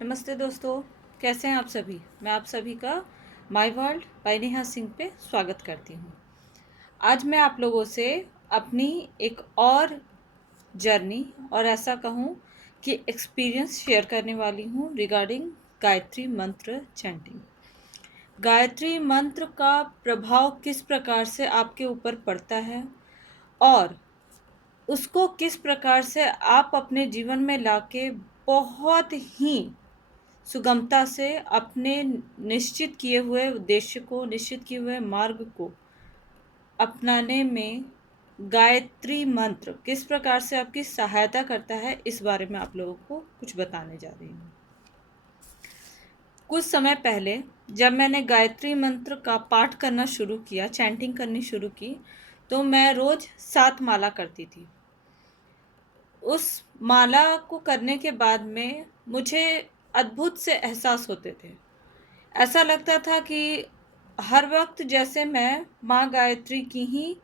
नमस्ते दोस्तों, कैसे हैं आप सभी। मैं आप सभी का my world by Neha Singh पे स्वागत करती हूँ। आज मैं आप लोगों से अपनी एक और जर्नी और ऐसा कहूँ कि एक्सपीरियंस शेयर करने वाली हूँ रिगार्डिंग गायत्री मंत्र चैंटिंग। गायत्री मंत्र का प्रभाव किस प्रकार से आपके ऊपर पड़ता है और उसको किस प्रकार से आप अपने जीवन में लाके बहुत ही सुगमता से अपने निश्चित किए हुए उद्देश्य को, निश्चित किए हुए मार्ग को अपनाने में गायत्री मंत्र किस प्रकार से आपकी सहायता करता है, इस बारे में आप लोगों को कुछ बताने जा रही हूँ। कुछ समय पहले जब मैंने गायत्री मंत्र का पाठ करना शुरू किया, चैंटिंग करनी शुरू की, तो मैं रोज 7 माला करती थी। उस माला को करने के बाद में मुझे अद्भुत से एहसास होते थे। ऐसा लगता था कि हर वक्त जैसे मैं माँ गायत्री की ही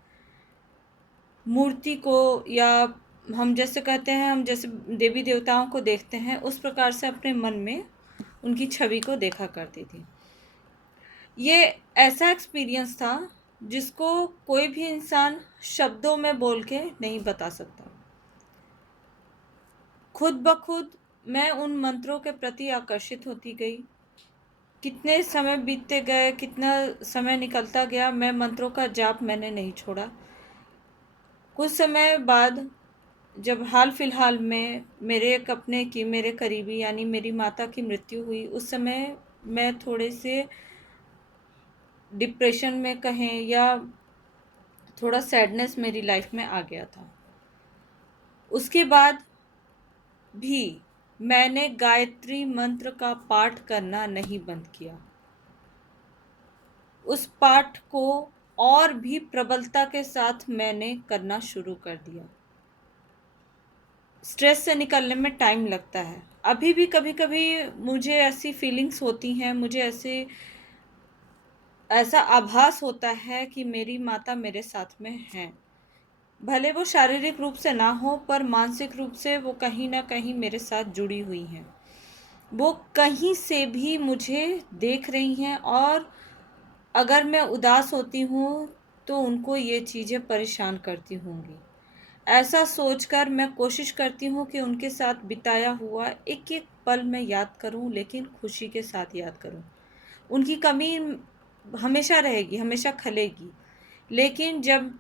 मूर्ति को, या हम जैसे कहते हैं, हम जैसे देवी देवताओं को देखते हैं, उस प्रकार से अपने मन में उनकी छवि को देखा करती थी। ये ऐसा एक्सपीरियंस था जिसको कोई भी इंसान शब्दों में बोल के नहीं बता सकता। खुद ब खुद मैं उन मंत्रों के प्रति आकर्षित होती गई। कितने समय बीतते गए, कितना समय निकलता गया, मैं मंत्रों का जाप मैंने नहीं छोड़ा। कुछ समय बाद जब हाल फिलहाल में मेरे करीबी यानी मेरी माता की मृत्यु हुई, उस समय मैं थोड़े से डिप्रेशन में कहें, या थोड़ा सैडनेस मेरी लाइफ में आ गया था। उसके बाद भी मैंने गायत्री मंत्र का पाठ करना नहीं बंद किया। उस पाठ को और भी प्रबलता के साथ मैंने करना शुरू कर दिया। स्ट्रेस से निकलने में टाइम लगता है। अभी भी कभी कभी मुझे ऐसी फीलिंग्स होती हैं, मुझे ऐसा आभास होता है कि मेरी माता मेरे साथ में हैं। भले वो शारीरिक रूप से ना हो, पर मानसिक रूप से वो कहीं ना कहीं मेरे साथ जुड़ी हुई हैं। वो कहीं से भी मुझे देख रही हैं, और अगर मैं उदास होती हूँ तो उनको ये चीज़ें परेशान करती होंगी। ऐसा सोचकर मैं कोशिश करती हूँ कि उनके साथ बिताया हुआ एक एक पल मैं याद करूँ, लेकिन खुशी के साथ याद करूँ। उनकी कमी हमेशा रहेगी, हमेशा खलेगी, लेकिन जब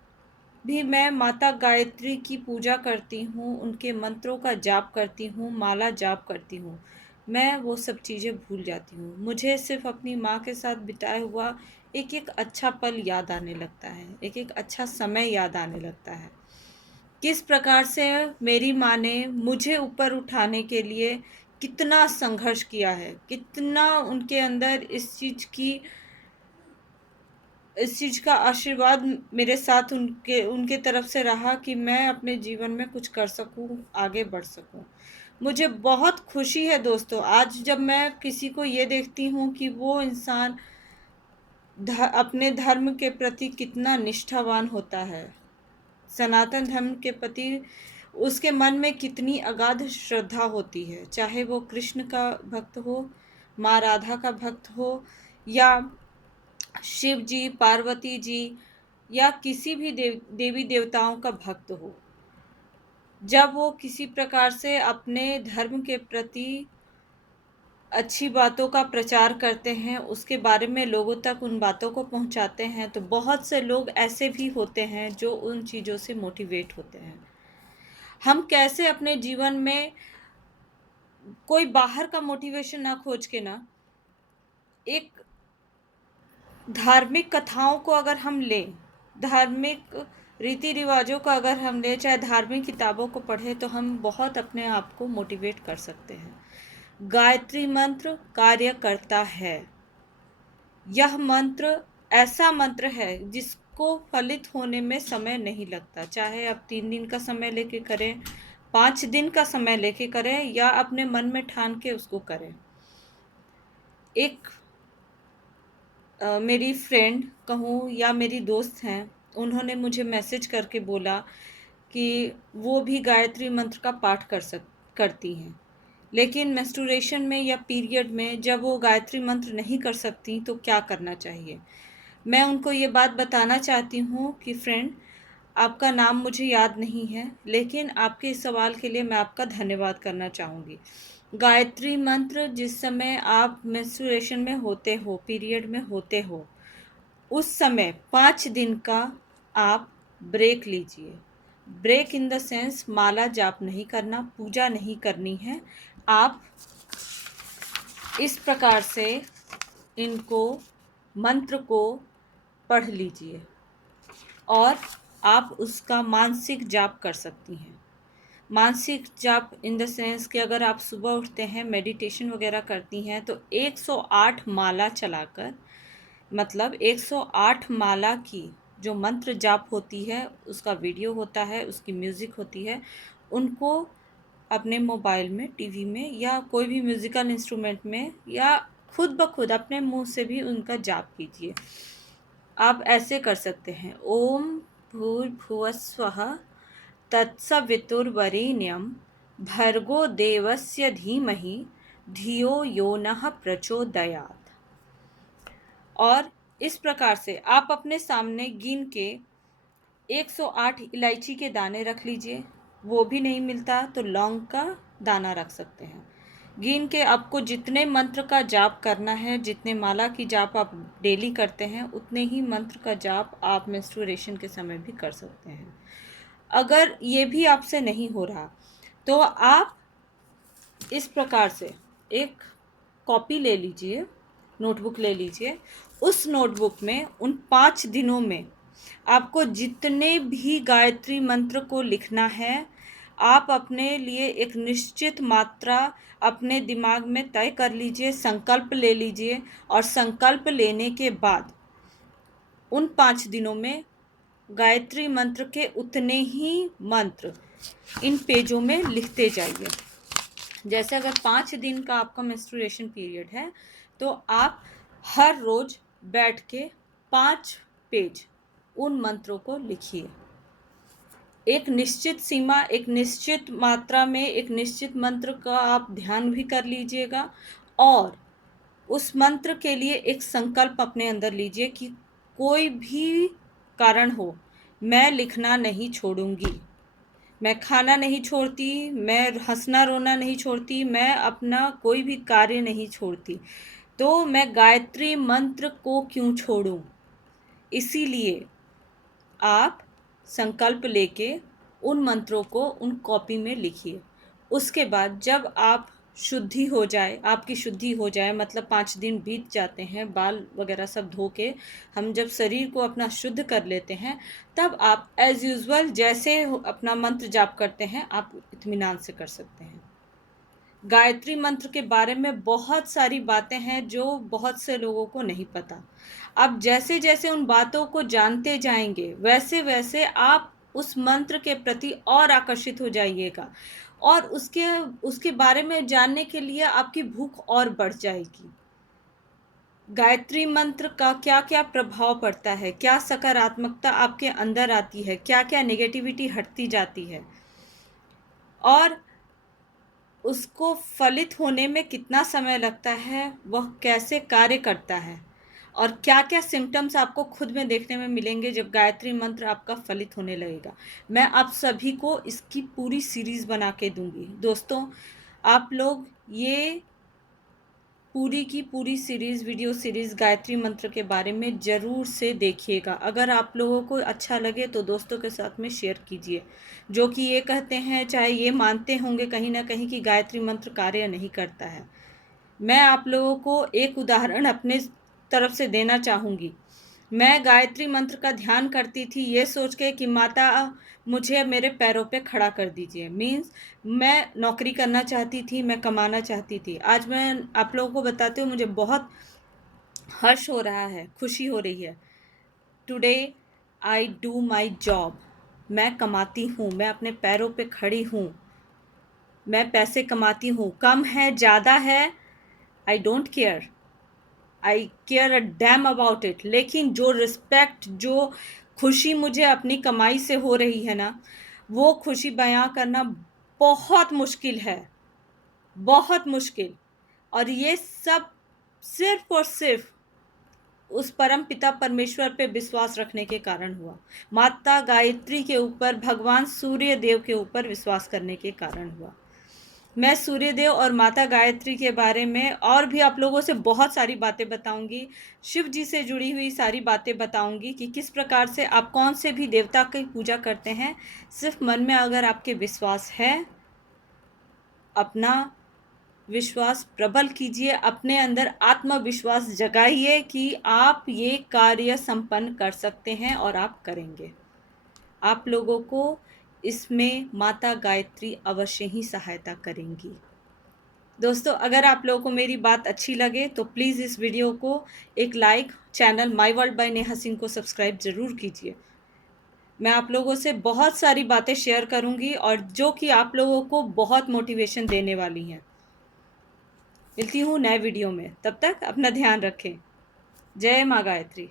भी मैं माता गायत्री की पूजा करती हूँ, उनके मंत्रों का जाप करती हूँ, माला जाप करती हूँ, मैं वो सब चीज़ें भूल जाती हूँ। मुझे सिर्फ अपनी माँ के साथ बिताया हुआ एक एक अच्छा पल याद आने लगता है, एक एक अच्छा समय याद आने लगता है। किस प्रकार से मेरी माँ ने मुझे ऊपर उठाने के लिए कितना संघर्ष किया है, कितना उनके अंदर इस चीज़ का आशीर्वाद मेरे साथ उनके तरफ से रहा कि मैं अपने जीवन में कुछ कर सकूं, आगे बढ़ सकूं। मुझे बहुत खुशी है दोस्तों, आज जब मैं किसी को ये देखती हूँ कि वो इंसान अपने धर्म के प्रति कितना निष्ठावान होता है, सनातन धर्म के प्रति उसके मन में कितनी अगाध श्रद्धा होती है, चाहे वो कृष्ण का भक्त हो, माँ राधा का भक्त हो, या शिव जी, पार्वती जी, या किसी भी देवी देवताओं का भक्त हो। जब वो किसी प्रकार से अपने धर्म के प्रति अच्छी बातों का प्रचार करते हैं, उसके बारे में लोगों तक उन बातों को पहुंचाते हैं, तो बहुत से लोग ऐसे भी होते हैं जो उन चीज़ों से मोटिवेट होते हैं। हम कैसे अपने जीवन में कोई बाहर का मोटिवेशन ना खोज के ना, एक धार्मिक कथाओं को अगर हम लें, धार्मिक रीति रिवाजों को अगर हम लें, चाहे धार्मिक किताबों को पढ़ें, तो हम बहुत अपने आप को मोटिवेट कर सकते हैं। गायत्री मंत्र कार्य करता है। यह मंत्र ऐसा मंत्र है जिसको फलित होने में समय नहीं लगता। चाहे आप 3 दिन का समय लेके करें, 5 दिन का समय लेके करें, या अपने मन में ठान के उसको करें। एक मेरी फ्रेंड कहूँ या मेरी दोस्त हैं, उन्होंने मुझे मैसेज करके बोला कि वो भी गायत्री मंत्र का पाठ करती हैं, लेकिन मेंस्ट्रुएशन में या पीरियड में जब वो गायत्री मंत्र नहीं कर सकती तो क्या करना चाहिए। मैं उनको ये बात बताना चाहती हूँ कि फ्रेंड, आपका नाम मुझे याद नहीं है, लेकिन आपके इस सवाल के लिए मैं आपका धन्यवाद करना चाहूँगी। गायत्री मंत्र जिस समय आप मेंस्ट्रुएशन में होते हो, पीरियड में होते हो, उस समय 5 दिन का आप ब्रेक लीजिए। ब्रेक इन द सेंस माला जाप नहीं करना, पूजा नहीं करनी है। आप इस प्रकार से इनको मंत्र को पढ़ लीजिए और आप उसका मानसिक जाप कर सकती हैं। मानसिक जाप इन द सेंस कि अगर आप सुबह उठते हैं, मेडिटेशन वगैरह करती हैं, तो 108 माला चलाकर, मतलब 108 माला की जो मंत्र जाप होती है, उसका वीडियो होता है, उसकी म्यूज़िक होती है, उनको अपने मोबाइल में, टीवी में या कोई भी म्यूज़िकल इंस्ट्रूमेंट में या खुद ब खुद अपने मुंह से भी उनका जाप कीजिए। आप ऐसे कर सकते हैं, ओम भूर्भुवस्वः तत्सवितुर्वरेण्यं भर्गो देवस्य धीमहि धियो यो नः प्रचोदयात्। और इस प्रकार से आप अपने सामने गिन के 108 इलायची के दाने रख लीजिए। वो भी नहीं मिलता तो लौंग का दाना रख सकते हैं। गिन के आपको जितने मंत्र का जाप करना है, जितने माला की जाप आप डेली करते हैं, उतने ही मंत्र का जाप आप मेंस्ट्रुएशन के समय भी कर सकते हैं। अगर ये भी आपसे नहीं हो रहा तो आप इस प्रकार से एक कॉपी ले लीजिए, नोटबुक ले लीजिए। उस नोटबुक में उन 5 दिनों में आपको जितने भी गायत्री मंत्र को लिखना है, आप अपने लिए एक निश्चित मात्रा अपने दिमाग में तय कर लीजिए, संकल्प ले लीजिए और संकल्प लेने के बाद उन 5 दिनों में गायत्री मंत्र के उतने ही मंत्र इन पेजों में लिखते जाइए। जैसे अगर 5 दिन का आपका मेंस्ट्रुएशन पीरियड है तो आप हर रोज बैठ के 5 पेज उन मंत्रों को लिखिए। एक निश्चित सीमा, एक निश्चित मात्रा में एक निश्चित मंत्र का आप ध्यान भी कर लीजिएगा और उस मंत्र के लिए एक संकल्प अपने अंदर लीजिए कि कोई भी कारण हो, मैं लिखना नहीं छोड़ूंगी, मैं खाना नहीं छोड़ती, मैं हंसना रोना नहीं छोड़ती, मैं अपना कोई भी कार्य नहीं छोड़ती, तो मैं गायत्री मंत्र को क्यों छोड़ूं। इसीलिए आप संकल्प लेके उन मंत्रों को उन कॉपी में लिखिए। उसके बाद जब आप शुद्धि हो जाए, आपकी शुद्धि हो जाए, मतलब 5 दिन बीत जाते हैं, बाल वगैरह सब धो के हम जब शरीर को अपना शुद्ध कर लेते हैं, तब आप एज यूजुअल जैसे अपना मंत्र जाप करते हैं, आप इत्मीनान से कर सकते हैं। गायत्री मंत्र के बारे में बहुत सारी बातें हैं जो बहुत से लोगों को नहीं पता। आप जैसे जैसे उन बातों को जानते जाएंगे, वैसे वैसे आप उस मंत्र के प्रति और आकर्षित हो जाइएगा और उसके बारे में जानने के लिए आपकी भूख और बढ़ जाएगी। गायत्री मंत्र का क्या क्या प्रभाव पड़ता है, क्या सकारात्मकता आपके अंदर आती है, क्या क्या नेगेटिविटी हटती जाती है और उसको फलित होने में कितना समय लगता है, वह कैसे कार्य करता है और क्या क्या सिम्टम्स आपको खुद में देखने में मिलेंगे जब गायत्री मंत्र आपका फलित होने लगेगा। मैं आप सभी को इसकी पूरी सीरीज़ बना के दूंगी। दोस्तों, आप लोग ये पूरी की पूरी सीरीज़, वीडियो सीरीज़ गायत्री मंत्र के बारे में ज़रूर से देखिएगा। अगर आप लोगों को अच्छा लगे तो दोस्तों के साथ में शेयर कीजिए, जो कि ये कहते हैं, चाहे ये मानते होंगे कहीं ना कहीं कि गायत्री मंत्र कार्य नहीं करता है। मैं आप लोगों को एक उदाहरण अपने तरफ से देना चाहूँगी। मैं गायत्री मंत्र का ध्यान करती थी ये सोच के कि माता मुझे मेरे पैरों पे खड़ा कर दीजिए। मीन्स मैं नौकरी करना चाहती थी, मैं कमाना चाहती थी। आज मैं आप लोगों को बताती हूँ, मुझे बहुत हर्ष हो रहा है, खुशी हो रही है। Today I do my job. मैं कमाती हूँ, मैं अपने पैरों पे खड़ी हूँ, मैं पैसे कमाती हूँ। कम है, ज़्यादा है, I don't care, I care a damn about it. लेकिन जो रिस्पेक्ट, जो खुशी मुझे अपनी कमाई से हो रही है ना, वो खुशी बयां करना बहुत मुश्किल है। बहुत मुश्किल। और ये सब सिर्फ और सिर्फ उस परम पिता परमेश्वर पे विश्वास रखने के कारण हुआ। माता गायत्री के ऊपर, भगवान सूर्य देव के ऊपर विश्वास करने के कारण हुआ। मैं सूर्य देव और माता गायत्री के बारे में और भी आप लोगों से बहुत सारी बातें बताऊंगी। शिव जी से जुड़ी हुई सारी बातें बताऊंगी कि किस प्रकार से आप कौन से भी देवता की पूजा करते हैं। सिर्फ मन में अगर आपके विश्वास है, अपना विश्वास प्रबल कीजिए, अपने अंदर आत्मविश्वास जगाइए कि आप ये कार्य संपन्न कर सकते हैं और आप करेंगे। आप लोगों को इसमें माता गायत्री अवश्य ही सहायता करेंगी। दोस्तों, अगर आप लोगों को मेरी बात अच्छी लगे तो प्लीज़ इस वीडियो को एक like, channel my world by Neha Singh को सब्सक्राइब ज़रूर कीजिए। मैं आप लोगों से बहुत सारी बातें शेयर करूंगी और जो कि आप लोगों को बहुत मोटिवेशन देने वाली हैं। मिलती हूँ नए वीडियो में, तब तक अपना ध्यान रखें। जय माँ गायत्री।